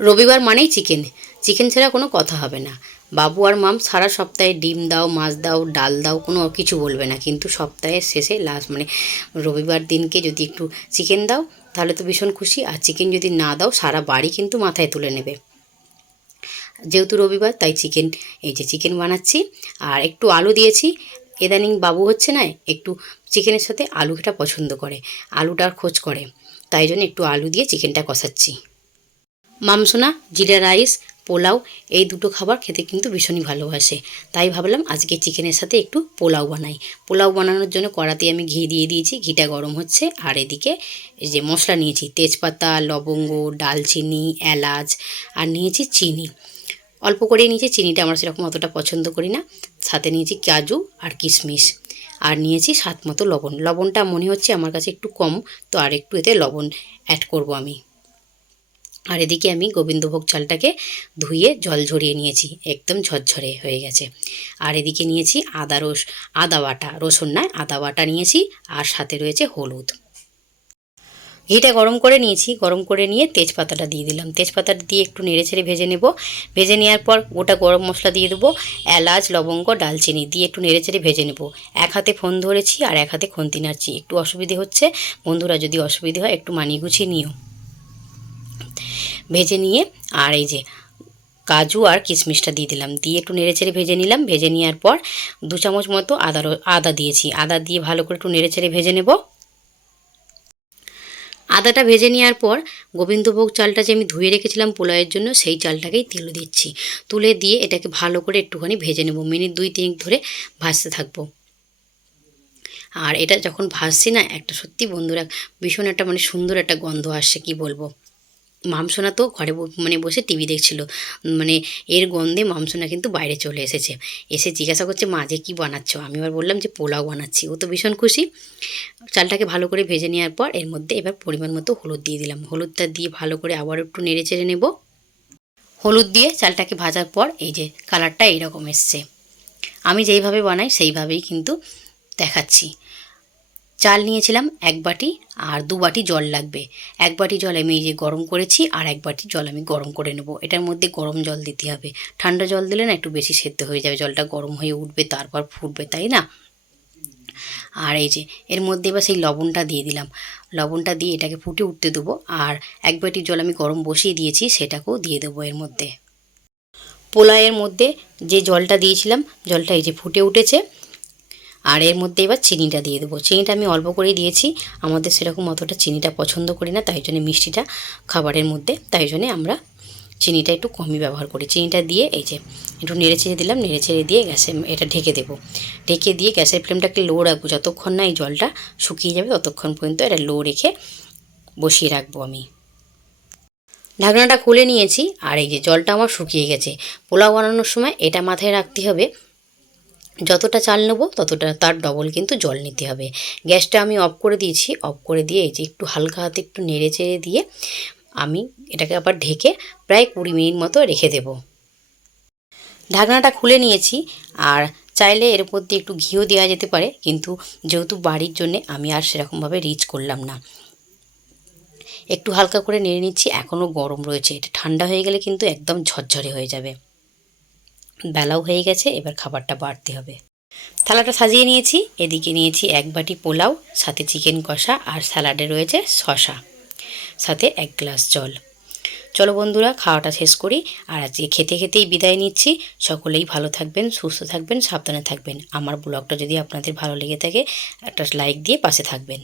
রবিবার মানেই chicken, chicken ছাড়া কোনো কথা হবে না। বাবু আর মাম সারা সপ্তাহে ডিম দাও, মাছ দাও, ডাল দাও, কোনো কিছু বলবে না, কিন্তু সপ্তাহের শেষে লাস্ট মানে রবিবার দিনকে যদি একটু চিকেন দাও তাহলে তো ভীষণ খুশি, আর চিকেন যদি না দাও সারা বাড়ি কিন্তু মাথায় তুলে নেবে। যেহেতু রবিবার তাই চিকেন, এই যে চিকেন বানাচ্ছি আর একটু আলু দিয়েছি। ইদানিং বাবু হচ্ছে না, একটু চিকেনের সাথে আলুটা পছন্দ করে, আলুটার খোঁজ করে, তাই জন্য একটু আলু দিয়ে চিকেনটা কষাচ্ছি। মামসোনা জিরা রাইস, পোলাও, এই দুটো খাবার খেতে কিন্তু ভীষণই ভালোবাসে, তাই ভাবলাম আজকে চিকেনের সাথে একটু পোলাও বানাই। পোলাও বানানোর জন্য কড়াতে আমি ঘি দিয়ে দিয়েছি, ঘিটা গরম হচ্ছে, আর এদিকে এই যে মশলা নিয়েছি তেজপাতা, লবঙ্গ, দালচিনি, এলাচ, আর নিয়েছি চিনি। অল্প করেই নিয়েছি, চিনিটা আমরা সেরকম অতটা পছন্দ করি না। সাথে নিয়েছি কাজু আর কিশমিশ, আর নিয়েছি স্বাদ মতো লবণ। লবণটা মনে হচ্ছে আমার কাছে একটু কম, তো আর একটু এতে লবণ অ্যাড করব আমি। আর এদিকে আমি গোবিন্দভোগ চালটাকে ধুয়ে জল ঝরিয়ে নিয়েছি, একদম ঝরঝরে হয়ে গেছে। আর এদিকে নিয়েছি আদা বাটা, রসুন নয় আদা বাটা নিয়েছি, আর সাথে রয়েছে হলুদ। ঘিটা গরম করে নিয়েছি, গরম করে নিয়ে তেজপাতাটা দিয়ে দিলাম, তেজপাতাটা দিয়ে একটু নেড়ে ছেড়ে ভেজে নেব। ভেজে নেওয়ার পর গোটা গরম মশলা দিয়ে দেবো, এলাচ, লবঙ্গ, ডালচিনি দিয়ে একটু নেড়ে ছেড়ে ভেজে নেব। এক হাতে ফোন ধরেছি আর এক হাতে খুন্তি নাড়ছি, একটু অসুবিধে হচ্ছে, বন্ধুরা যদি অসুবিধে হয় একটু মানিয়ে গুছিয়ে নিও। ভেজে নিয়ে আর এই যে কাজু আর কিশমিশটা দিয়ে দিলাম, দিয়ে একটু নেড়ে ছেড়ে ভেজে নিলাম। ভেজে নেওয়ার পর 2 চামচ মতো আদা দিয়েছি, আদা দিয়ে ভালো করে একটু নেড়ে ছেড়ে ভেজে নেব। আদাটা ভেজে নেওয়ার পর গোবিন্দভোগ চালটা যে আমি ধুয়ে রেখেছিলাম পোলাওয়ের জন্য, সেই চালটাকেই তুলে দিচ্ছি। তুলে দিয়ে এটাকে ভালো করে একটুখানি ভেজে নেব, মিনিট 2-3 ধরে ভাজতে থাকবো। আর এটা যখন ভাজছি না, একটা সত্যি বন্ধুরা ভীষণ একটা মানে সুন্দর একটা গন্ধ আসছে, কি বলবো। মামসোনা তো ঘরে মানে বসে টিভি দেখছিল, মানে এর গন্ধে মামসোনা কিন্তু বাইরে চলে এসেছে, এসে জিজ্ঞাসা করছে মা যে কী বানাচ্ছ। আমি এবার বললাম যে পোলাও বানাচ্ছি, ও তো ভীষণ খুশি। চালটাকে ভালো করে ভেজে নেওয়ার পর এর মধ্যে এবার পরিমাণ মতো হলুদ দিয়ে দিলাম, হলুদটা দিয়ে ভালো করে আবার একটু নেড়ে চেড়ে নেব। হলুদ দিয়ে চালটাকে ভাজার পর এই যে কালারটা এইরকম এসছে। আমি যেইভাবে বানাই সেইভাবেই কিন্তু দেখাচ্ছি। চাল নিয়েছিলাম 1 বাটি, আর 2 বাটি জল লাগবে। 1 বাটি জল আমি এই যে গরম করেছি, আর 1 বাটি জল আমি গরম করে নেব। এটার মধ্যে গরম জল দিতে হবে, ঠান্ডা জল দিলে না একটু বেশি সেদ্ধ হয়ে যাবে, জলটা গরম হয়ে উঠবে তারপর ফুটবে, তাই না। আর এই যে এর মধ্যে এবার সেই লবণটা দিয়ে দিলাম, লবণটা দিয়ে এটাকে ফুটে উঠতে দেবো। আর 1 বাটি জল আমি গরম বসিয়ে দিয়েছি, সেটাকেও দিয়ে দেবো এর মধ্যে। পোলাওয়ের মধ্যে যে জলটা দিয়েছিলাম, জলটা এই যে ফুটে উঠেছে। আর এর মধ্যে এবার চিনিটা দিয়ে দেবো, চিনিটা আমি অল্প করেই দিয়েছি, আমাদের সেরকম অতটা চিনিটা পছন্দ করি না, তাই জন্য মিষ্টিটা খাবারের মধ্যে, তাই জন্যে আমরা চিনিটা একটু কমই ব্যবহার করি। চিনিটা দিয়ে এই যে একটু নেড়ে ছেড়ে দিলাম, নেড়ে ছেড়ে দিয়ে গ্যাসে এটা ঢেকে দেবো। ঢেকে দিয়ে গ্যাসের ফ্লেমটাকে লো রাখবো, যতক্ষণ না এই জলটা শুকিয়ে যাবে ততক্ষণ পর্যন্ত এটা লো রেখে বসিয়ে রাখবো আমি। ঢাকনাটা খুলে নিয়েছি, আর এই যে জলটা আমার শুকিয়ে গেছে। পোলাও বানানোর সময় এটা মাথায় রাখতে হবে, যতটা চাল নেবো ততটা তার ডবল কিন্তু জল নিতে হবে। গ্যাসটা আমি অফ করে দিয়েছি, অফ করে দিয়ে এই যে একটু হালকা হাতে একটু নেড়ে চেড়ে দিয়ে আমি এটাকে আবার ঢেকে প্রায় 20 মিনিট মতো রেখে দেব। ঢাকনাটা খুলে নিয়েছি, আর চাইলে এর উপর দিয়ে একটু ঘিও দেওয়া যেতে পারে, কিন্তু যেহেতু বাড়ির জন্যে আমি আর সেরকমভাবে রিচ করলাম না। একটু হালকা করে নেড়ে নিচ্ছি, এখনও গরম রয়েছে, এটা ঠান্ডা হয়ে গেলে কিন্তু একদম ঝরঝরে হয়ে যাবে। বেলাও হয়ে গেছে, এবার খাবারটা বাড়তে হবে। থালাটা সাজিয়ে নিয়েছি, এদিকে নিয়েছি 1 বাটি পোলাও, সাথে চিকেন কষা, আর স্যালাডে রয়েছে শসা, সাথে 1 গ্লাস জল। চলো বন্ধুরা খাওয়াটা শেষ করি, আর আজকে খেতে খেতেই বিদায় নিচ্ছি। সকলেই ভালো থাকবেন, সুস্থ থাকবেন, সাবধানে থাকবেন। আমার ব্লগটা যদি আপনাদের ভালো লেগে থাকে একটা লাইক দিয়ে পাশে থাকবেন।